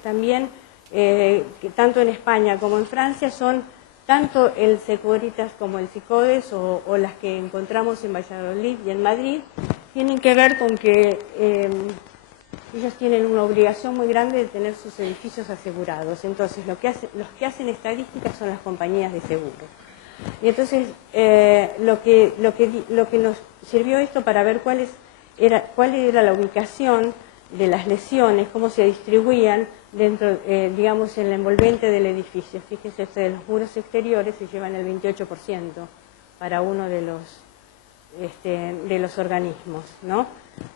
También, que tanto en España como en Francia, son tanto el Securitas como el SICODES o las que encontramos en Valladolid y en Madrid, tienen que ver con que ellos tienen una obligación muy grande de tener sus edificios asegurados. Entonces, los que hacen estadísticas son las compañías de seguro. Y entonces, lo que nos sirvió esto para ver cuál era la ubicación de las lesiones, cómo se distribuían dentro, digamos, en la envolvente del edificio. Fíjense ustedes, los muros exteriores se llevan el 28% para uno de los organismos, ¿no?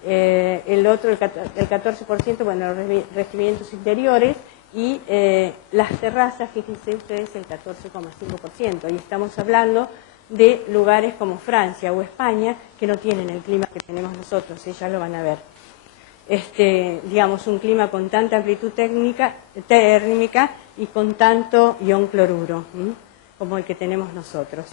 El otro, el 14%, bueno, los revestimientos interiores, y las terrazas, fíjense ustedes, el 14,5%. Y estamos hablando de lugares como Francia o España, que no tienen el clima que tenemos nosotros, ya lo van a ver. Digamos, un clima con tanta amplitud térmica y con tanto ion cloruro, como el que tenemos nosotros.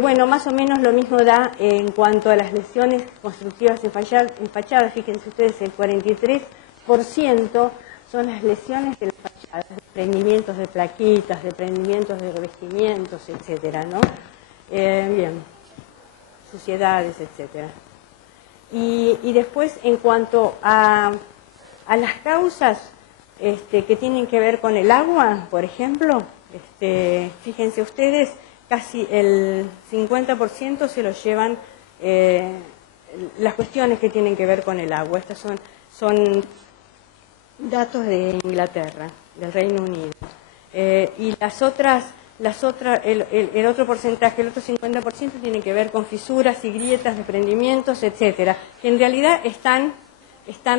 Bueno, más o menos lo mismo da en cuanto a las lesiones constructivas en fachadas. Fíjense ustedes, el 43% son las lesiones de las fachadas, desprendimientos de plaquitas, desprendimientos de revestimientos, etcétera, ¿no? Bien, suciedades, etcétera. Y después, en cuanto a las causas que tienen que ver con el agua, por ejemplo, fíjense ustedes, casi el 50% se lo llevan las cuestiones que tienen que ver con el agua. Estas son datos de Inglaterra, del Reino Unido. Y el otro porcentaje, el otro 50%, tiene que ver con fisuras y grietas, desprendimientos, etcétera, que en realidad están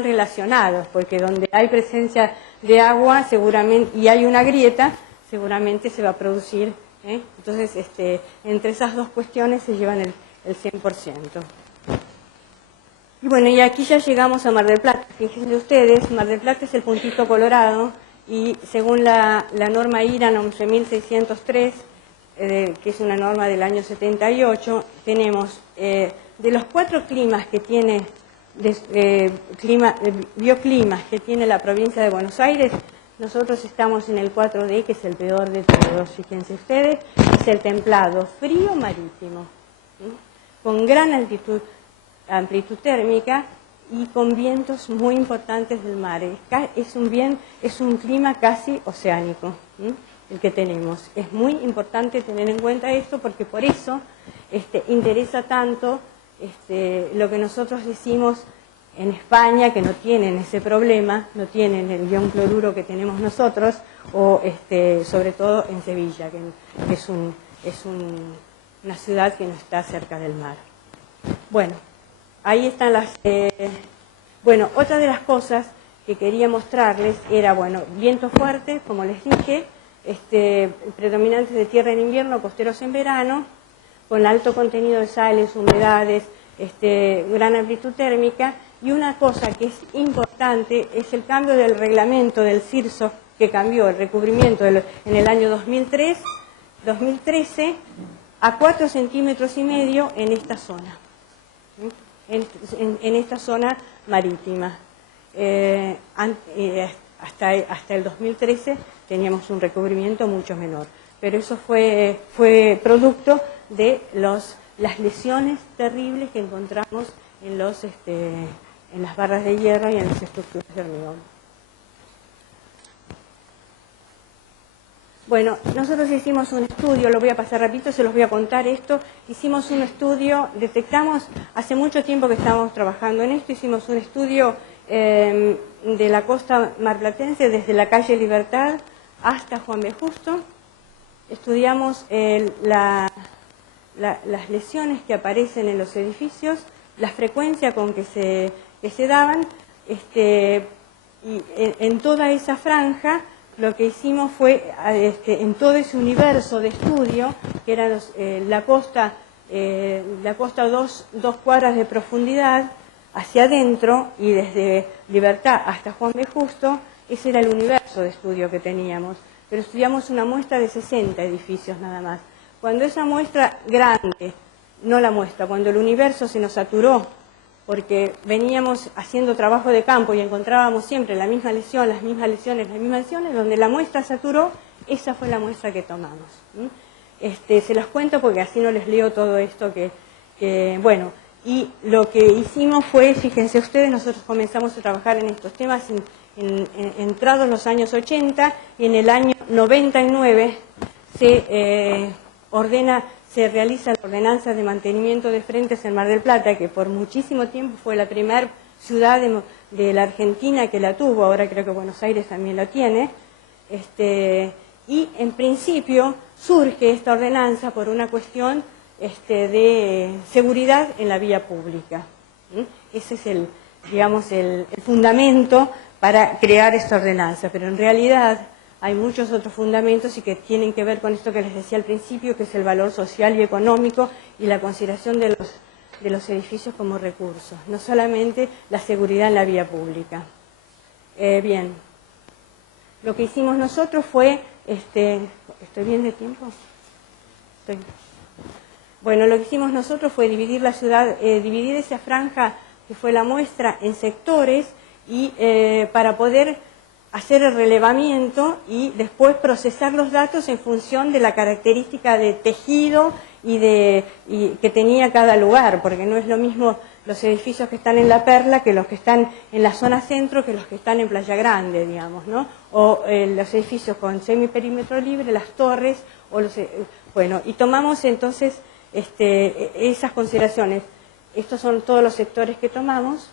relacionados, porque donde hay presencia de agua seguramente y hay una grieta, seguramente se va a producir, entonces entre esas dos cuestiones se llevan el 100%. Y bueno, y aquí ya llegamos a Mar del Plata. Fíjense ustedes, Mar del Plata es el puntito colorado, y según la norma IRAN 11.603, que es una norma del año 78, tenemos de los 4 climas que tiene, bioclimas que tiene la provincia de Buenos Aires, nosotros estamos en el 4D, que es el peor de todos. Fíjense ustedes, es el templado, frío marítimo, con gran amplitud térmica y con vientos muy importantes del mar. Es un clima casi oceánico, el que tenemos. Es muy importante tener en cuenta esto, porque por eso interesa tanto lo que nosotros decimos en España, que no tienen ese problema, no tienen el ion cloruro que tenemos nosotros, o sobre todo en Sevilla, que es una ciudad que no está cerca del mar. Bueno, ahí están bueno, otra de las cosas que quería mostrarles era, bueno, viento fuerte, como les dije, predominantes de tierra en invierno, costeros en verano, con alto contenido de sales, humedades, gran amplitud térmica. Y una cosa que es importante es el cambio del reglamento del CIRSO, que cambió el recubrimiento en el año 2013 a 4,5 centímetros en esta zona. En esta zona marítima. Hasta el 2013 teníamos un recubrimiento mucho menor, pero eso fue producto de las lesiones terribles que encontramos en las barras de hierro y en las estructuras de hormigón. Bueno, nosotros hicimos un estudio, lo voy a pasar rapidito, se los voy a contar esto. Hicimos un estudio, detectamos, hace mucho tiempo que estábamos trabajando en esto, hicimos un estudio de la costa marplatense, desde la calle Libertad hasta Juan B. Justo. Estudiamos las lesiones que aparecen en los edificios, la frecuencia con que se daban, y en toda esa franja. Lo que hicimos fue, en todo ese universo de estudio, que era la costa 2 cuadras de profundidad hacia adentro, y desde Libertad hasta Juan B. Justo, ese era el universo de estudio que teníamos. Pero estudiamos una muestra de 60 edificios nada más. Cuando esa muestra grande, no la muestra, cuando el universo se nos saturó porque veníamos haciendo trabajo de campo y encontrábamos siempre la misma lesión, las mismas lesiones, donde la muestra saturó, esa fue la muestra que tomamos. Se las cuento porque así no les leo todo esto bueno, y lo que hicimos fue, fíjense ustedes, nosotros comenzamos a trabajar en estos temas entrados los años 80 y en el año 99 se realiza la ordenanza de mantenimiento de frentes en Mar del Plata, que por muchísimo tiempo fue la primera ciudad de la Argentina que la tuvo, ahora creo que Buenos Aires también la tiene, y en principio surge esta ordenanza por una cuestión de seguridad en la vía pública. Ese es el fundamento para crear esta ordenanza, pero en realidad hay muchos otros fundamentos y que tienen que ver con esto que les decía al principio, que es el valor social y económico y la consideración de los edificios como recursos, no solamente la seguridad en la vía pública. Bien, lo que hicimos nosotros fue, ¿estoy bien de tiempo? Bueno, lo que hicimos nosotros fue dividir la ciudad, dividir esa franja que fue la muestra en sectores y para poder hacer el relevamiento y después procesar los datos en función de la característica de tejido y que tenía cada lugar, porque no es lo mismo los edificios que están en La Perla que los que están en la zona centro que los que están en Playa Grande, digamos, ¿no? O los edificios con semiperímetro libre, las torres, bueno, y tomamos entonces esas consideraciones. Estos son todos los sectores que tomamos.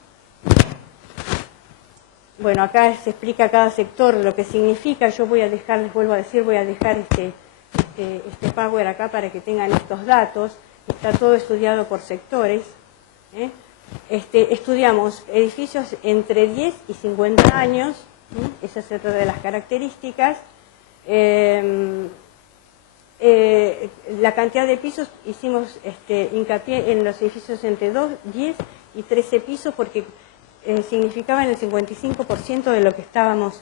Bueno, acá se explica cada sector lo que significa. Yo voy a dejar, les vuelvo a decir, voy a dejar este Power acá para que tengan estos datos. Está todo estudiado por sectores. Estudiamos edificios entre 10 y 50 años. Esa es otra de las características. La cantidad de pisos, hicimos hincapié en los edificios entre 10 y 13 pisos porque significaban el 55% de lo que estábamos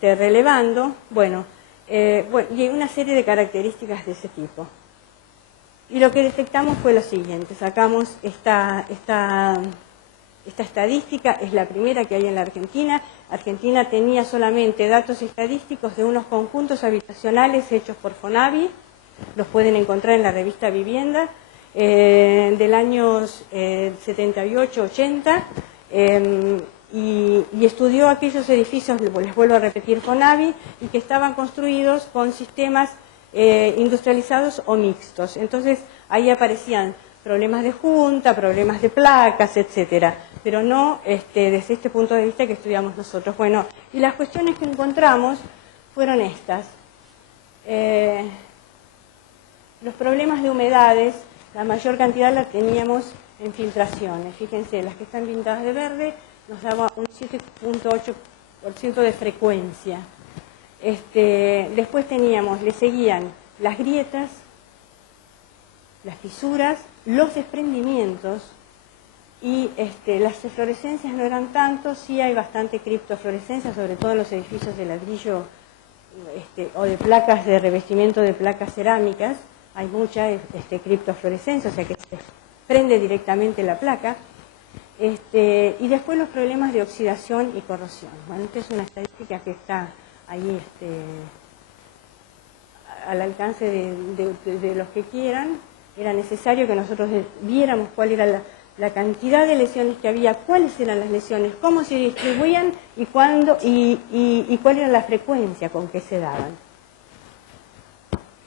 relevando. Bueno, y hay una serie de características de ese tipo. Y lo que detectamos fue lo siguiente: sacamos esta estadística, es la primera que hay en la Argentina. Argentina tenía solamente datos estadísticos de unos conjuntos habitacionales hechos por Fonavi, los pueden encontrar en la revista Vivienda, del año 78-80, y estudió aquellos edificios, les vuelvo a repetir, Fonavi, y que estaban construidos con sistemas industrializados o mixtos. Entonces ahí aparecían problemas de junta, problemas de placas, etcétera, pero no desde este punto de vista que estudiamos nosotros. Bueno, y las cuestiones que encontramos fueron estas. Los problemas de humedades, la mayor cantidad la teníamos en filtraciones. Fíjense, las que están pintadas de verde nos daba un 7.8% de frecuencia. Después le seguían las grietas, las fisuras, los desprendimientos y las eflorescencias no eran tanto. Sí hay bastante criptofluorescencia, sobre todo en los edificios de ladrillo o de placas de revestimiento de placas cerámicas. Hay mucha criptofluorescencia, o sea que se prende directamente la placa. Y después los problemas de oxidación y corrosión. Bueno, esta es una estadística que está ahí al alcance de los que quieran. Era necesario que nosotros viéramos cuál era la cantidad de lesiones que había, cuáles eran las lesiones, cómo se distribuían y cuándo y cuál era la frecuencia con que se daban.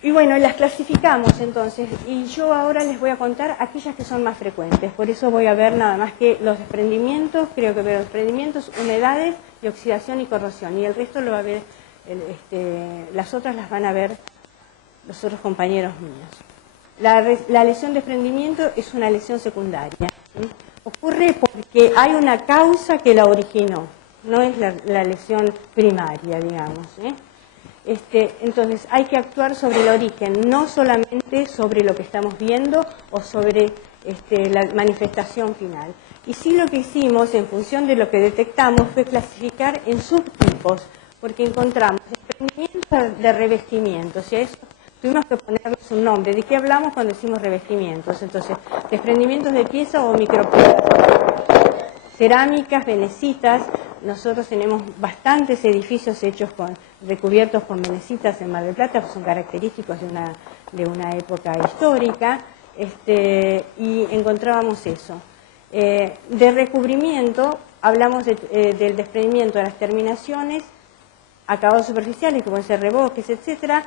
Y bueno, las clasificamos entonces, y yo ahora les voy a contar aquellas que son más frecuentes. Por eso voy a ver nada más que los desprendimientos, creo que veo desprendimientos, humedades y oxidación y corrosión. Y el resto lo va a ver, las otras las van a ver los otros compañeros míos. La lesión de desprendimiento es una lesión secundaria. Ocurre porque hay una causa que la originó, no es la lesión primaria, digamos. Entonces hay que actuar sobre el origen, no solamente sobre lo que estamos viendo o sobre la manifestación final. Y sí, lo que hicimos en función de lo que detectamos fue clasificar en subtipos, porque encontramos desprendimientos de revestimientos, y a eso tuvimos que ponerles un nombre. ¿De qué hablamos cuando decimos revestimientos? Entonces, desprendimientos de pieza o micropiezas. Cerámicas, venecitas, nosotros tenemos bastantes edificios hechos recubiertos con venecitas en Mar del Plata, que son característicos de una época histórica, y encontrábamos eso. De recubrimiento, hablamos del desprendimiento de las terminaciones, acabados superficiales, que pueden ser reboques, etcétera,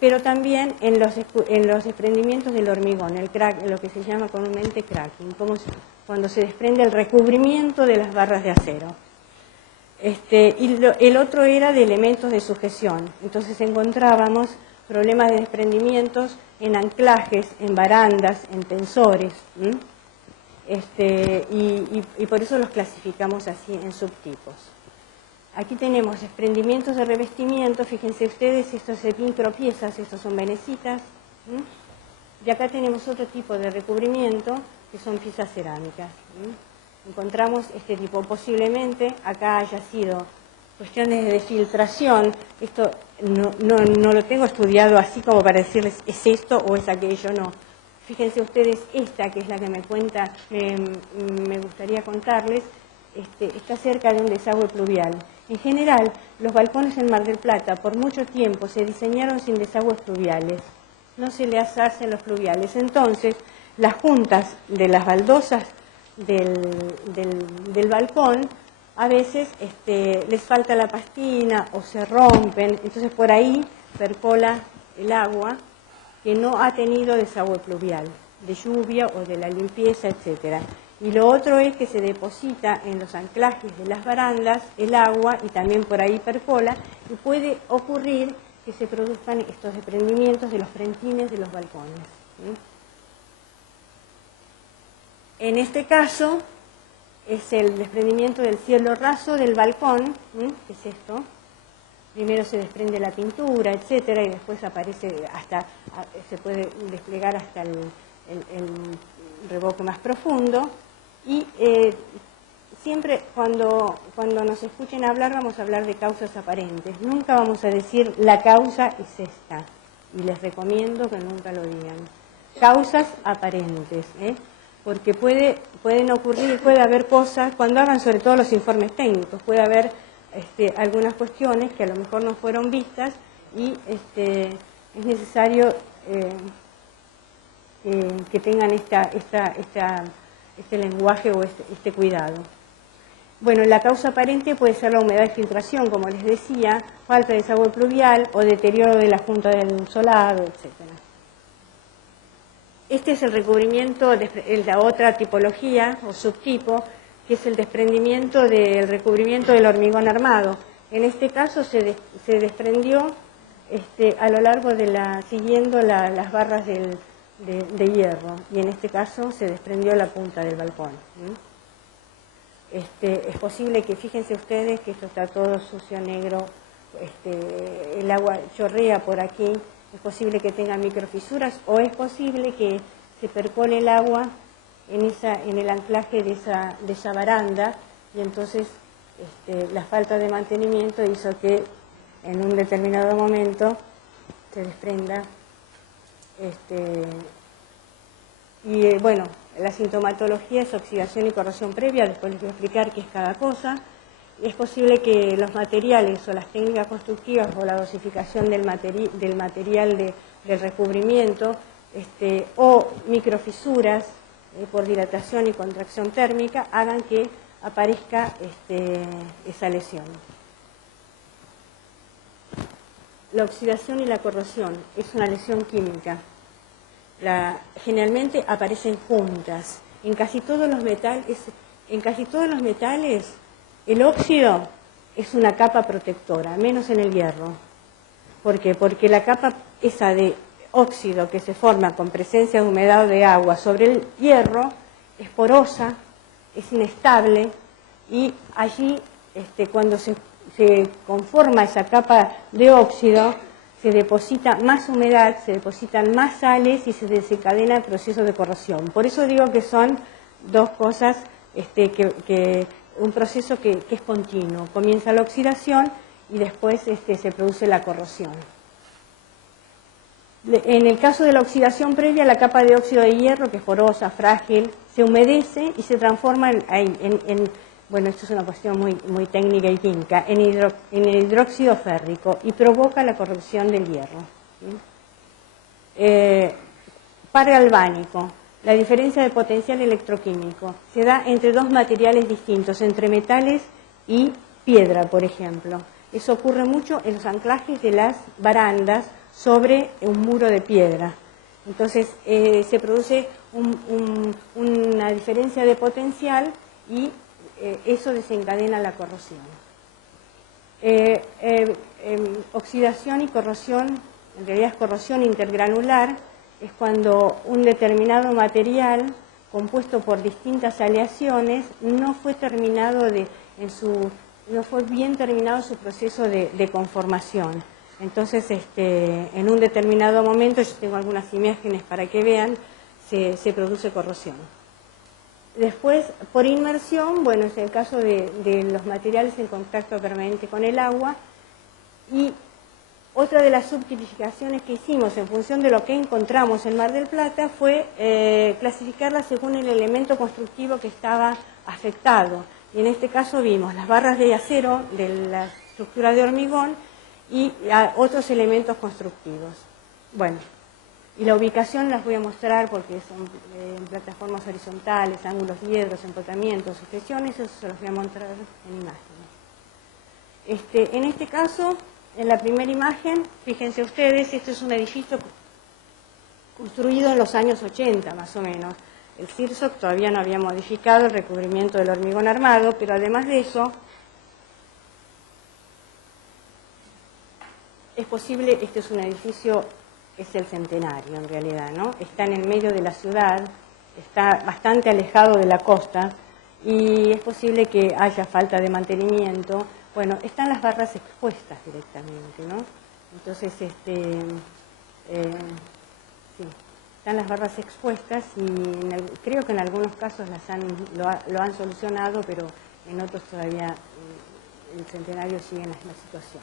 pero también en los desprendimientos del hormigón, el crack, lo que se llama comúnmente cracking, cuando se desprende el recubrimiento de las barras de acero. El otro era de elementos de sujeción, entonces encontrábamos problemas de desprendimientos en anclajes, en barandas, en tensores, y por eso los clasificamos así en subtipos. Aquí tenemos desprendimientos de revestimiento, fíjense ustedes, estos son micropiezas, estos son venecitas, y acá tenemos otro tipo de recubrimiento, que son piezas cerámicas. Encontramos este tipo, posiblemente acá haya sido cuestiones de filtración, esto no lo tengo estudiado así como para decirles es esto o es aquello, no. Fíjense ustedes, esta que es la que me gustaría contarles, está cerca de un desagüe pluvial. En general, los balcones en Mar del Plata por mucho tiempo se diseñaron sin desagües pluviales, no se les hacen los pluviales. Entonces, las juntas de las baldosas del balcón, a veces les falta la pastina o se rompen, entonces por ahí percola el agua que no ha tenido desagüe pluvial, de lluvia o de la limpieza, etcétera. Y lo otro es que se deposita en los anclajes de las barandas el agua y también por ahí percola, y puede ocurrir que se produzcan estos desprendimientos de los frentines de los balcones. En este caso es el desprendimiento del cielo raso del balcón, que es esto. Primero se desprende la pintura, etcétera, y después aparece se puede desplegar hasta el revoque más profundo. Y siempre cuando nos escuchen hablar vamos a hablar de causas aparentes. Nunca vamos a decir la causa es esta, y les recomiendo que nunca lo digan. Causas aparentes, porque pueden ocurrir, puede haber cosas, cuando hagan sobre todo los informes técnicos, puede haber algunas cuestiones que a lo mejor no fueron vistas y es necesario que tengan este lenguaje o este cuidado. Bueno, la causa aparente puede ser la humedad de filtración, como les decía, falta de desagüe pluvial o deterioro de la junta del solado, etcétera. Este es el recubrimiento, la otra tipología o subtipo, que es el desprendimiento del recubrimiento del hormigón armado. En este caso se desprendió a lo largo siguiendo las barras de hierro, y en este caso se desprendió la punta del balcón. Es posible que, fíjense ustedes que esto está todo sucio, negro, el agua chorrea por aquí, es posible que tenga microfisuras o es posible que se percole el agua en el anclaje de esa baranda, y entonces la falta de mantenimiento hizo que en un determinado momento se desprenda. Bueno, la sintomatología es oxidación y corrosión previa, después les voy a explicar qué es cada cosa. Es posible que los materiales o las técnicas constructivas o la dosificación del material del recubrimiento o microfisuras por dilatación y contracción térmica hagan que aparezca esa lesión. La oxidación y la corrosión es una lesión química. Generalmente aparecen juntas. En casi todos los metales, el óxido es una capa protectora, menos en el hierro. ¿Por qué? Porque la capa esa de óxido que se forma con presencia de humedad o de agua sobre el hierro es porosa, es inestable, y allí cuando se conforma esa capa de óxido se deposita más humedad, se depositan más sales y se desencadena el proceso de corrosión. Por eso digo que son dos cosas, un proceso que es continuo. Comienza la oxidación y después se produce la corrosión. En el caso de la oxidación previa, la capa de óxido de hierro, que es porosa, frágil, se humedece y se transforma bueno, esto es una cuestión muy técnica y química, en hidróxido férrico y provoca la corrosión del hierro. Par galvánico. La diferencia de potencial electroquímico se da entre dos materiales distintos, entre metales y piedra, por ejemplo. Eso ocurre mucho en los anclajes de las barandas sobre un muro de piedra. Entonces se produce una diferencia de potencial y eso desencadena la corrosión. Oxidación y corrosión, en realidad es corrosión intergranular, es cuando un determinado material compuesto por distintas aleaciones no fue bien terminado su proceso de conformación. Entonces, en un determinado momento, yo tengo algunas imágenes para que vean, se produce corrosión. Después, por inmersión, bueno, es el caso de los materiales en contacto permanente con el agua. Y otra de las subtipificaciones que hicimos en función de lo que encontramos en Mar del Plata fue clasificarla según el elemento constructivo que estaba afectado. Y en este caso vimos las barras de acero de la estructura de hormigón y otros elementos constructivos. Bueno, y la ubicación las voy a mostrar porque son plataformas horizontales, ángulos diedros, empotamientos, sujeciones, eso se los voy a mostrar en imágenes. En este caso, en la primera imagen, fíjense ustedes, este es un edificio construido en los años 80 más o menos. El CIRSOC todavía no había modificado el recubrimiento del hormigón armado, pero además de eso, es posible, este es un edificio, es el Centenario en realidad, ¿no? Está en el medio de la ciudad, está bastante alejado de la costa y es posible que haya falta de mantenimiento. Bueno, están las barras expuestas directamente, ¿no? Entonces, sí, están las barras expuestas y creo que en algunos casos lo han solucionado, pero en otros todavía el Centenario sigue en la misma situación.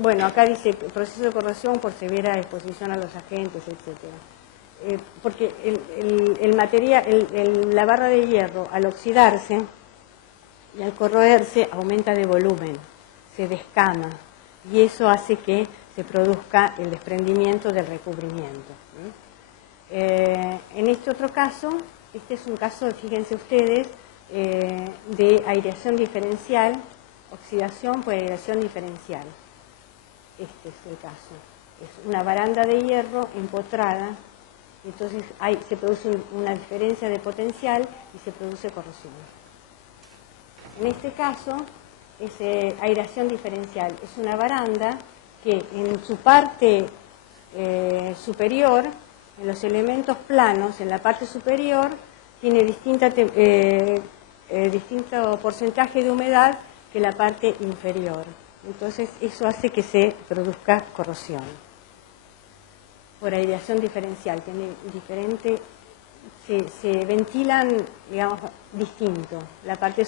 Bueno, acá dice proceso de corrosión por severa exposición a los agentes, etcétera. Porque la barra de hierro al oxidarse y al corroerse aumenta de volumen, se descama y eso hace que se produzca el desprendimiento del recubrimiento. En este otro caso, este es un caso, fíjense ustedes, de aireación diferencial, oxidación por aireación diferencial. Este es el caso. Es una baranda de hierro empotrada, entonces se produce una diferencia de potencial y se produce corrosión. En este caso es aireación diferencial. Es una baranda que en su parte superior, en los elementos planos, en la parte superior, tiene distinto porcentaje de humedad que la parte inferior. Entonces eso hace que se produzca corrosión. Por aireación diferencial, tiene diferente, se ventilan, digamos, distinto, la parte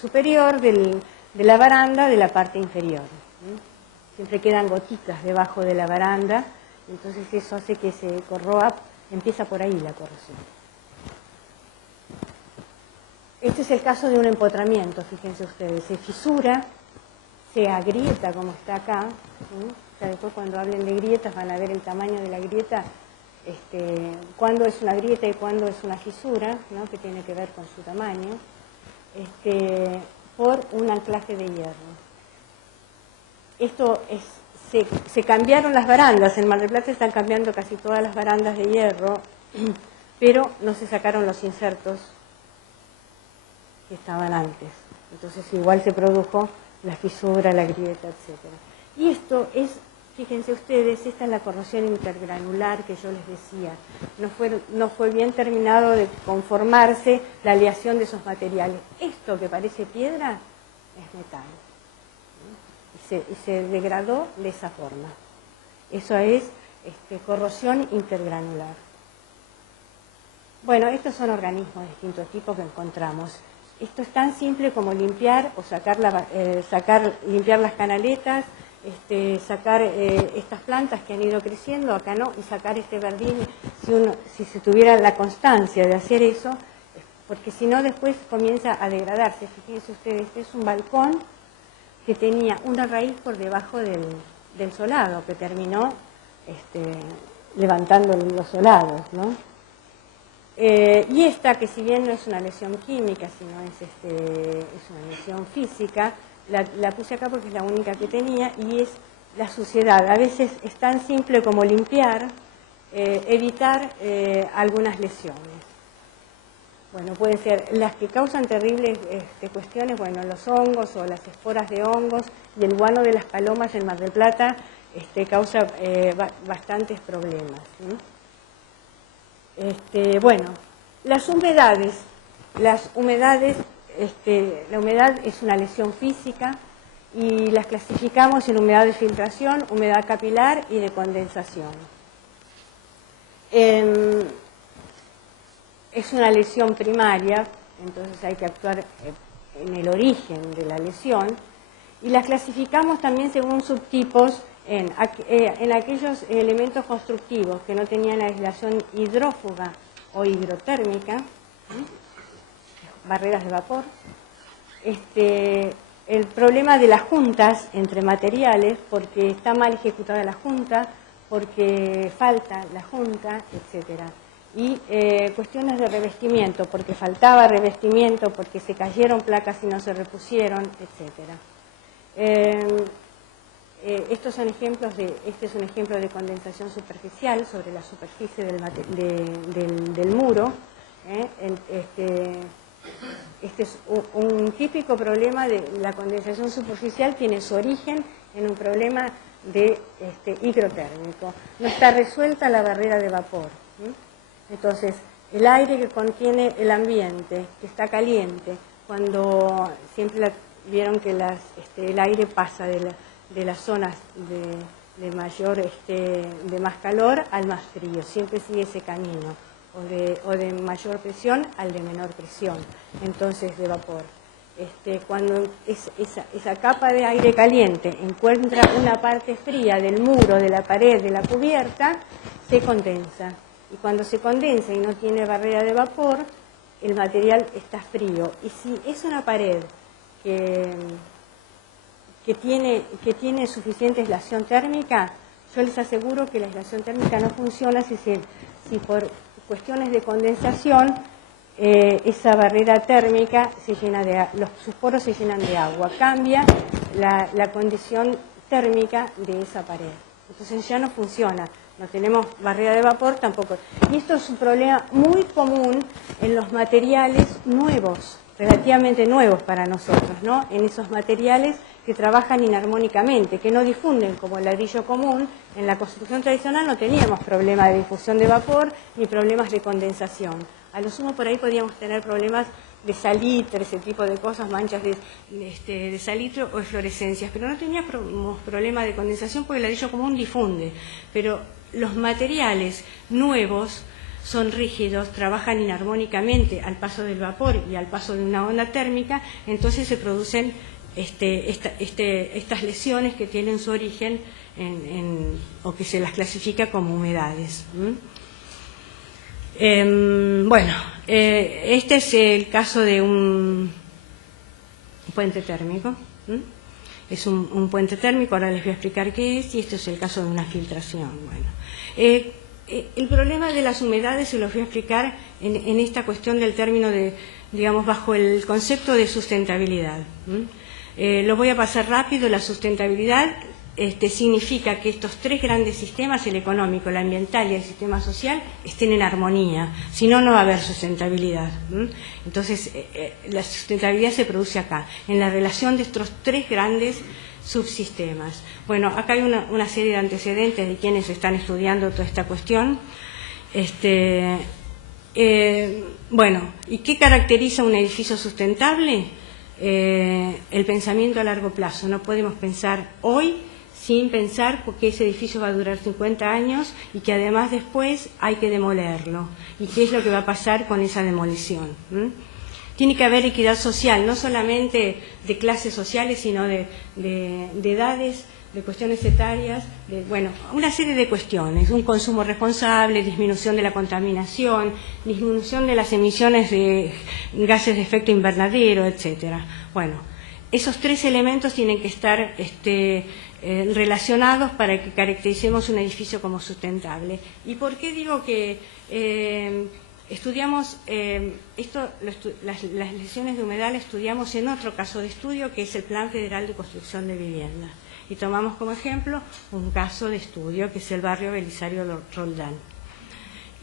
superior de la baranda de la parte inferior. Siempre quedan gotitas debajo de la baranda, entonces eso hace que se corroa, empieza por ahí la corrosión. Este es el caso de un empotramiento, fíjense ustedes, se fisura, se agrieta como está acá, o sea, después cuando hablen de grietas van a ver el tamaño de la grieta, cuándo es una grieta y cuándo es una fisura, ¿no? Que tiene que ver con su tamaño, por un anclaje de hierro. Esto se cambiaron las barandas, en Mar del Plata están cambiando casi todas las barandas de hierro, pero no se sacaron los insertos que estaban antes. Entonces igual se produjo la fisura, la grieta, etc. Y esto es, fíjense ustedes, esta es la corrosión intergranular que yo les decía. No fue bien terminado de conformarse la aleación de esos materiales. Esto que parece piedra es metal. Y se degradó de esa forma. Eso es corrosión intergranular. Bueno, estos son organismos de distinto tipo que encontramos. Esto es tan simple como limpiar o limpiar las canaletas, sacar estas plantas que han ido creciendo, acá no, y sacar este verdín, si se tuviera la constancia de hacer eso, porque si no después comienza a degradarse. Fíjense ustedes, este es un balcón que tenía una raíz por debajo del solado, que terminó levantando los solados, ¿no? Y esta, que si bien no es una lesión química, sino es una lesión física, la puse acá porque es la única que tenía, y es la suciedad. A veces es tan simple como limpiar, evitar algunas lesiones. Bueno, pueden ser las que causan terribles cuestiones, bueno, los hongos o las esporas de hongos, y el guano de las palomas en Mar del Plata causa bastantes problemas, ¿sí? Bueno, las humedades. La humedad es una lesión física y las clasificamos en humedad de filtración, humedad capilar y de condensación. Es una lesión primaria, entonces hay que actuar en el origen de la lesión, y las clasificamos también según subtipos en aquellos elementos constructivos que no tenían aislación hidrófuga o hidrotérmica, barreras de vapor. El problema de las juntas entre materiales, porque está mal ejecutada la junta, porque falta la junta, etcétera. Y cuestiones de revestimiento, porque faltaba revestimiento, porque se cayeron placas y no se repusieron, etcétera. Estos son ejemplos este es un ejemplo de condensación superficial sobre la superficie del muro. Este es un típico problema de la condensación superficial, tiene su origen en un problema de hidrotérmico. No está resuelta la barrera de vapor. Entonces, el aire que contiene el ambiente, que está caliente, cuando siempre vieron que el aire pasa de las zonas de más calor al más frío, siempre sigue ese camino, o de mayor presión al de menor presión, entonces de vapor. Cuando esa capa de aire caliente encuentra una parte fría del muro, de la pared, de la cubierta, se condensa. Y cuando se condensa y no tiene barrera de vapor, el material está frío. Y si es una pared que tiene suficiente aislación térmica, yo les aseguro que la aislación térmica no funciona si por cuestiones de condensación esa barrera térmica se llena sus poros se llenan de agua, cambia la condición térmica de esa pared. Entonces ya no funciona, no tenemos barrera de vapor tampoco. Y esto es un problema muy común en los materiales nuevos, relativamente nuevos para nosotros, ¿no? En esos materiales que trabajan inarmónicamente, que no difunden como el ladrillo común. En la construcción tradicional no teníamos problema de difusión de vapor ni problemas de condensación. A lo sumo por ahí podíamos tener problemas de salitre, ese tipo de cosas, manchas de salitre o eflorescencias, pero no teníamos problema de condensación porque el ladrillo común difunde. Pero los materiales nuevos son rígidos, trabajan inarmónicamente al paso del vapor y al paso de una onda térmica, entonces se producen estas lesiones que tienen su origen o que se las clasifica como humedades. Este es el caso de un puente térmico. Es un puente térmico, ahora les voy a explicar qué es, y este es el caso de una filtración. Bueno, el problema de las humedades se los voy a explicar en esta cuestión del término digamos, bajo el concepto de sustentabilidad. Lo voy a pasar rápido. La sustentabilidad significa que estos tres grandes sistemas, el económico, el ambiental y el sistema social, estén en armonía, si no, no va a haber sustentabilidad. Entonces, la sustentabilidad se produce acá, en la relación de estos tres grandes subsistemas. Bueno, acá hay una serie de antecedentes de quienes están estudiando toda esta cuestión. Bueno, ¿y qué caracteriza un edificio sustentable? El pensamiento a largo plazo. No podemos pensar hoy sin pensar que ese edificio va a durar 50 años y que además después hay que demolerlo. ¿Y qué es lo que va a pasar con esa demolición? Tiene que haber equidad social, no solamente de clases sociales, sino de edades, de cuestiones etarias, bueno, una serie de cuestiones, un consumo responsable, disminución de la contaminación, disminución de las emisiones de gases de efecto invernadero, etcétera. Bueno, esos tres elementos tienen que estar relacionados para que caractericemos un edificio como sustentable. ¿Y por qué digo que estudiamos las lesiones de humedad las estudiamos en otro caso de estudio, que es el Plan Federal de Construcción de Vivienda? Y tomamos como ejemplo un caso de estudio que es el barrio Belisario Roldán.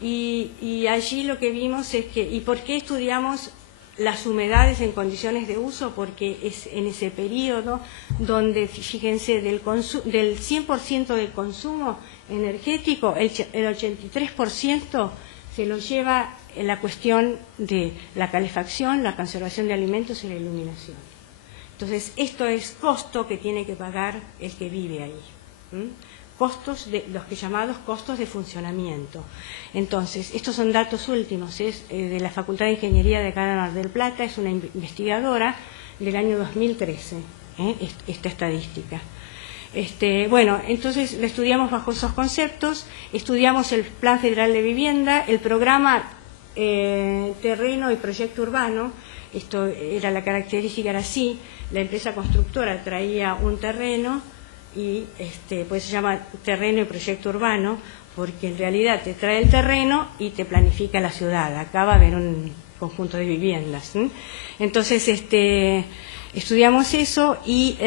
Y allí lo que vimos es que, ¿y por qué estudiamos las humedades en condiciones de uso? Porque es en ese periodo donde, fíjense, del 100% del consumo energético, el 83% se lo lleva en la cuestión de la calefacción, la conservación de alimentos y la iluminación. Entonces, esto es costo que tiene que pagar el que vive ahí. Costos, los que llamados costos de funcionamiento. Entonces, estos son datos últimos, es de la Facultad de Ingeniería de acá de Mar del Plata, es una investigadora del año 2013, esta estadística. Bueno, entonces lo estudiamos bajo esos conceptos, estudiamos el Plan Federal de Vivienda, el programa terreno y proyecto urbano. Esto era la característica, era así: la empresa constructora traía un terreno y pues se llama terreno y proyecto urbano, porque en realidad te trae el terreno y te planifica la ciudad. Acá va a haber un conjunto de viviendas. Entonces, estudiamos eso y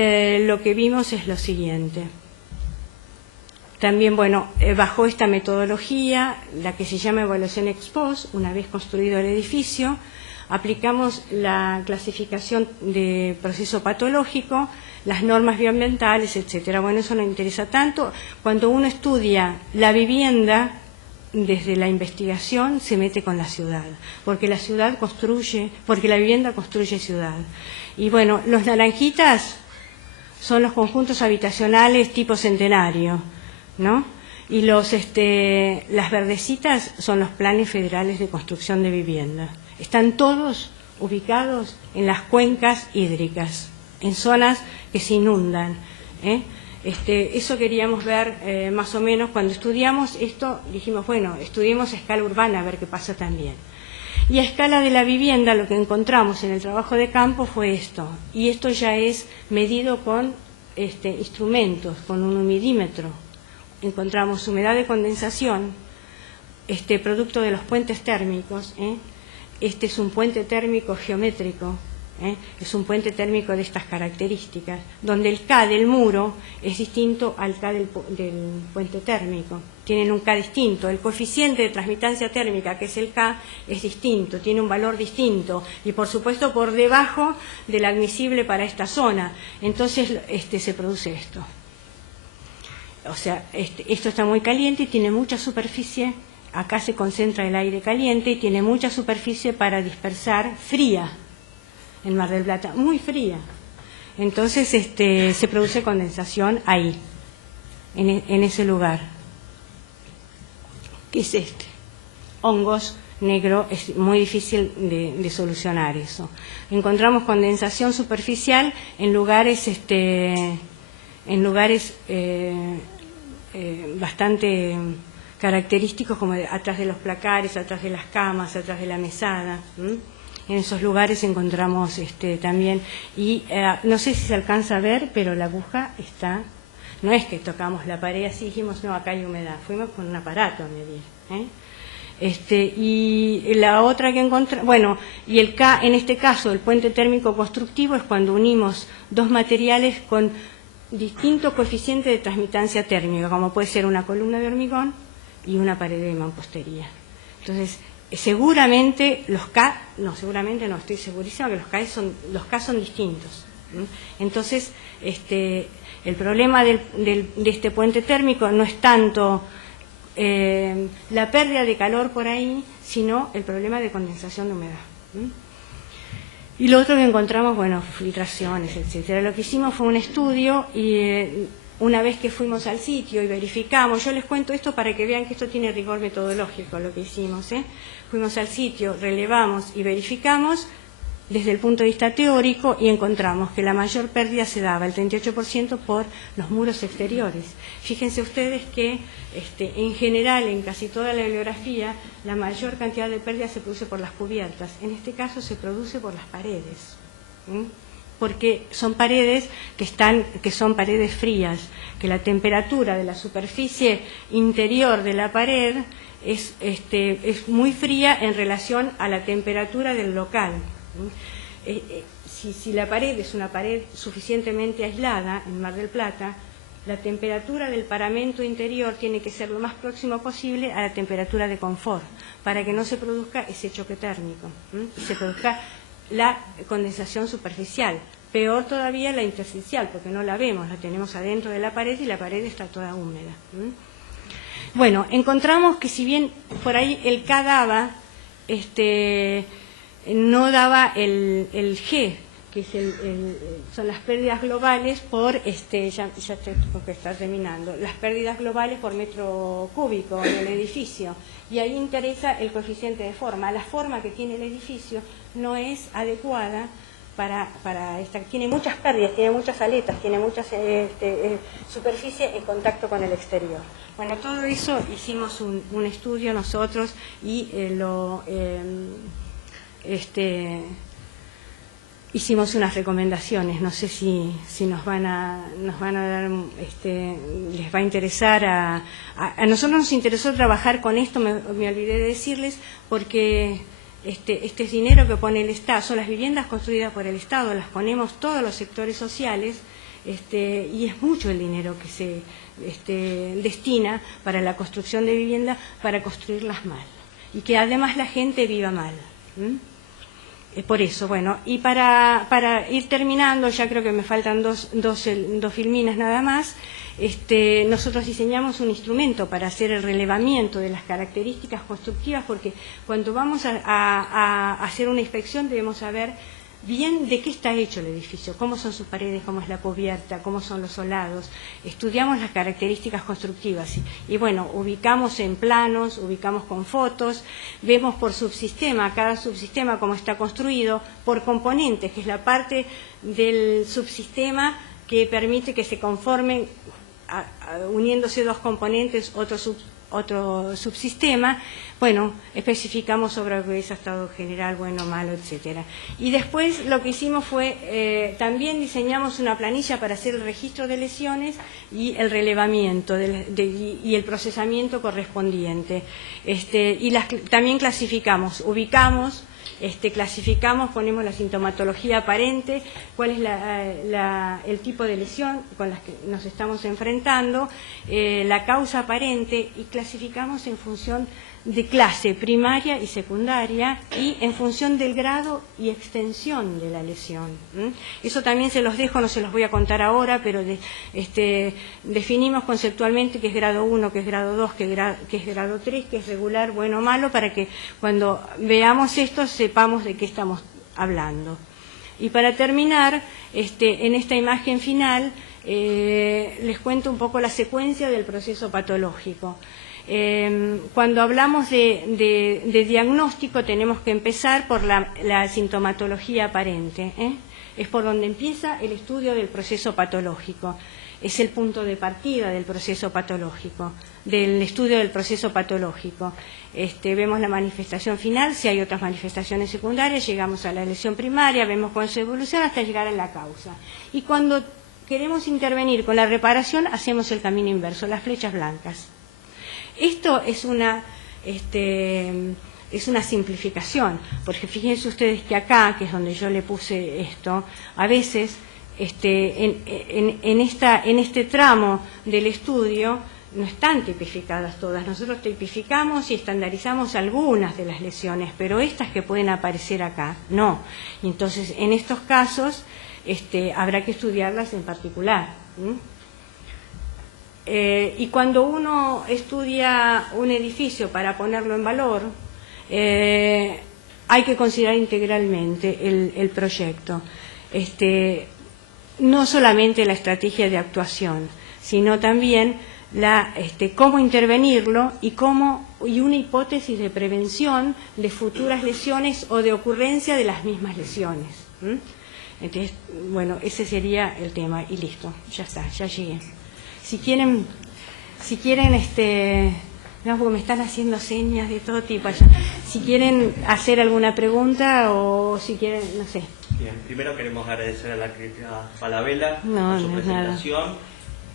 lo que vimos es lo siguiente. También, bueno, bajo esta metodología, la que se llama evaluación ex post, una vez construido el edificio, aplicamos la clasificación de proceso patológico, las normas bioambientales, etcétera. Bueno, eso no interesa tanto. Cuando uno estudia la vivienda, desde la investigación se mete con la ciudad, porque la ciudad construye, porque la vivienda construye ciudad. Y bueno, los naranjitas son los conjuntos habitacionales tipo centenario, ¿no? Y las verdecitas son los planes federales de construcción de vivienda. Están todos ubicados en las cuencas hídricas, en zonas que se inundan. Eso queríamos ver más o menos. Cuando estudiamos esto, dijimos, bueno, estudiemos a escala urbana a ver qué pasa también. Y a escala de la vivienda, lo que encontramos en el trabajo de campo fue esto. Y esto ya es medido con instrumentos, con un humidímetro. Encontramos humedad de condensación, producto de los puentes térmicos. Este es un puente térmico geométrico, es un puente térmico de estas características, donde el K del muro es distinto al K del puente térmico. Tienen un K distinto, el coeficiente de transmitancia térmica, que es el K, es distinto, tiene un valor distinto, y por supuesto por debajo del admisible para esta zona. Entonces se produce esto. O sea, esto está muy caliente y tiene mucha superficie. Acá se concentra el aire caliente y tiene mucha superficie para dispersar fría en Mar del Plata, muy fría. Entonces se produce condensación ahí, en ese lugar. ¿Qué es hongos negro? Es muy difícil de solucionar eso. Encontramos condensación superficial en lugares bastante característicos, como atrás de los placares, atrás de las camas, atrás de la mesada. En esos lugares encontramos también, y no sé si se alcanza a ver, pero la aguja está, no es que tocamos la pared así y dijimos, no, acá hay humedad, fuimos con un aparato a medir. Y la otra que encontramos, bueno, y el K, en este caso, el puente térmico constructivo es cuando unimos dos materiales con distinto coeficiente de transmitancia térmica, como puede ser una columna de hormigón y una pared de mampostería. Entonces, seguramente los K, no, seguramente no, estoy segurísima que los K son distintos. Entonces, el problema de este puente térmico no es tanto la pérdida de calor por ahí, sino el problema de condensación de humedad. Y lo otro que encontramos, bueno, filtraciones, etcétera. Lo que hicimos fue un estudio y una vez que fuimos al sitio y verificamos, yo les cuento esto para que vean que esto tiene rigor metodológico lo que hicimos. Fuimos al sitio, relevamos y verificamos desde el punto de vista teórico y encontramos que la mayor pérdida se daba, el 38%, por los muros exteriores. Fíjense ustedes que en general, en casi toda la bibliografía, la mayor cantidad de pérdida se produce por las cubiertas. En este caso se produce por las paredes, porque son paredes que son paredes frías, que la temperatura de la superficie interior de la pared es muy fría en relación a la temperatura del local. Si la pared es una pared suficientemente aislada en Mar del Plata, la temperatura del paramento interior tiene que ser lo más próximo posible a la temperatura de confort, para que no se produzca ese choque térmico, se produzca la condensación superficial. Peor todavía la intersticial, porque no la vemos, la tenemos adentro de la pared y la pared está toda húmeda. Bueno, encontramos que si bien por ahí el K daba, no daba el G, que es son las pérdidas globales por, ya tengo que estar terminando, las pérdidas globales por metro cúbico del edificio. Y ahí interesa el coeficiente de forma. La forma que tiene el edificio no es adecuada para esta, tiene muchas pérdidas, tiene muchas aletas, tiene muchas superficie en contacto con el exterior. Bueno, todo eso hicimos un estudio nosotros y hicimos unas recomendaciones. No sé si nos van a dar, les va a interesar. A nosotros nos interesó trabajar con esto, me olvidé de decirles, porque este es dinero que pone el Estado, son las viviendas construidas por el Estado, las ponemos todos los sectores sociales, y es mucho el dinero que se destina para la construcción de viviendas, para construirlas mal, y que además la gente viva mal. Por eso, bueno, y para ir terminando, ya creo que me faltan dos filminas nada más. Nosotros diseñamos un instrumento para hacer el relevamiento de las características constructivas, porque cuando vamos a hacer una inspección debemos saber bien de qué está hecho el edificio, cómo son sus paredes, cómo es la cubierta, cómo son los solados. Estudiamos las características constructivas y bueno, ubicamos en planos, ubicamos con fotos, vemos por subsistema, cada subsistema cómo está construido, por componentes, que es la parte del subsistema que permite que se conformen uniéndose dos componentes, otro subsistema. Bueno, especificamos sobre lo que es estado general, bueno, malo, etcétera. Y después lo que hicimos fue, también diseñamos una planilla para hacer el registro de lesiones y el relevamiento y el procesamiento correspondiente. Y también clasificamos, ubicamos, clasificamos, ponemos la sintomatología aparente, cuál es el tipo de lesión con la que nos estamos enfrentando, la causa aparente, y clasificamos en función de clase primaria y secundaria y en función del grado y extensión de la lesión. Eso también se los dejo, no se los voy a contar ahora, pero definimos conceptualmente qué es grado 1, qué es grado 2, qué es grado 3, qué es regular, bueno o malo, para que cuando veamos esto sepamos de qué estamos hablando. Y para terminar, en esta imagen final les cuento un poco la secuencia del proceso patológico. Cuando hablamos de diagnóstico tenemos que empezar por la sintomatología aparente, es por donde empieza el estudio del proceso patológico, es el punto de partida del proceso patológico, del estudio del proceso patológico. Vemos la manifestación final, si hay otras manifestaciones secundarias, llegamos a la lesión primaria, vemos cómo se evoluciona hasta llegar a la causa. Y cuando queremos intervenir con la reparación, hacemos el camino inverso, las flechas blancas. Esto es una simplificación, porque fíjense ustedes que acá, que es donde yo le puse esto, a veces en este tramo del estudio no están tipificadas todas. Nosotros tipificamos y estandarizamos algunas de las lesiones, pero estas que pueden aparecer acá, no. Y entonces, en estos casos, habrá que estudiarlas en particular. Y cuando uno estudia un edificio para ponerlo en valor, hay que considerar integralmente el proyecto. No solamente la estrategia de actuación, sino también cómo intervenirlo y una hipótesis de prevención de futuras lesiones o de ocurrencia de las mismas lesiones. Entonces, bueno, ese sería el tema y listo, ya está, ya llegué. Si quieren, no, porque me están haciendo señas de todo tipo allá. Si quieren hacer alguna pregunta o si quieren, no sé. Bien, primero queremos agradecer a la crítica Falabella por su presentación.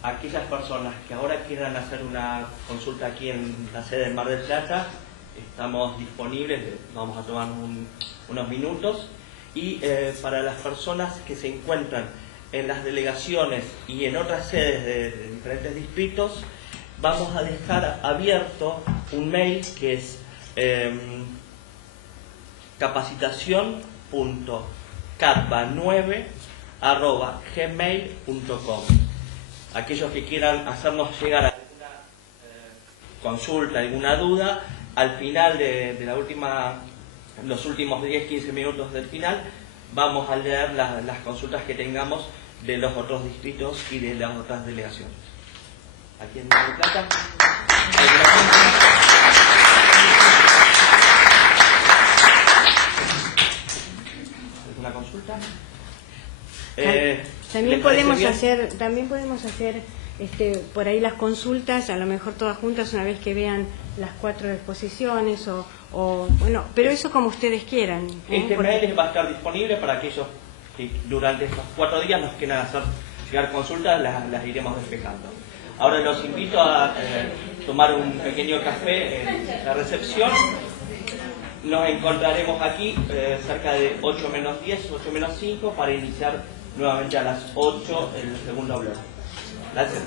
Aquellas personas que ahora quieran hacer una consulta aquí en la sede de Mar del Plata, estamos disponibles, vamos a tomar unos minutos. Y para las personas que se encuentran en las delegaciones y en otras sedes de diferentes distritos, vamos a dejar abierto un mail que es capacitación.catba9@gmail.com. Aquellos que quieran hacernos llegar alguna consulta, alguna duda, al final de los últimos 10-15 minutos del final, vamos a leer las consultas que tengamos de los otros distritos y de las otras delegaciones. Aquí en Mar del Plata. ¿Alguna consulta? También podemos hacer por ahí las consultas, a lo mejor todas juntas una vez que vean las 4 exposiciones bueno, pero eso como ustedes quieran. Este mail va a estar disponible para aquellos que durante estos 4 días nos quieran hacer llegar consultas, las iremos despejando. Ahora los invito a tomar un pequeño café en la recepción. Nos encontraremos aquí cerca de 8 menos 10, 8 menos 5 para iniciar nuevamente a las 8 el segundo bloque. Gracias.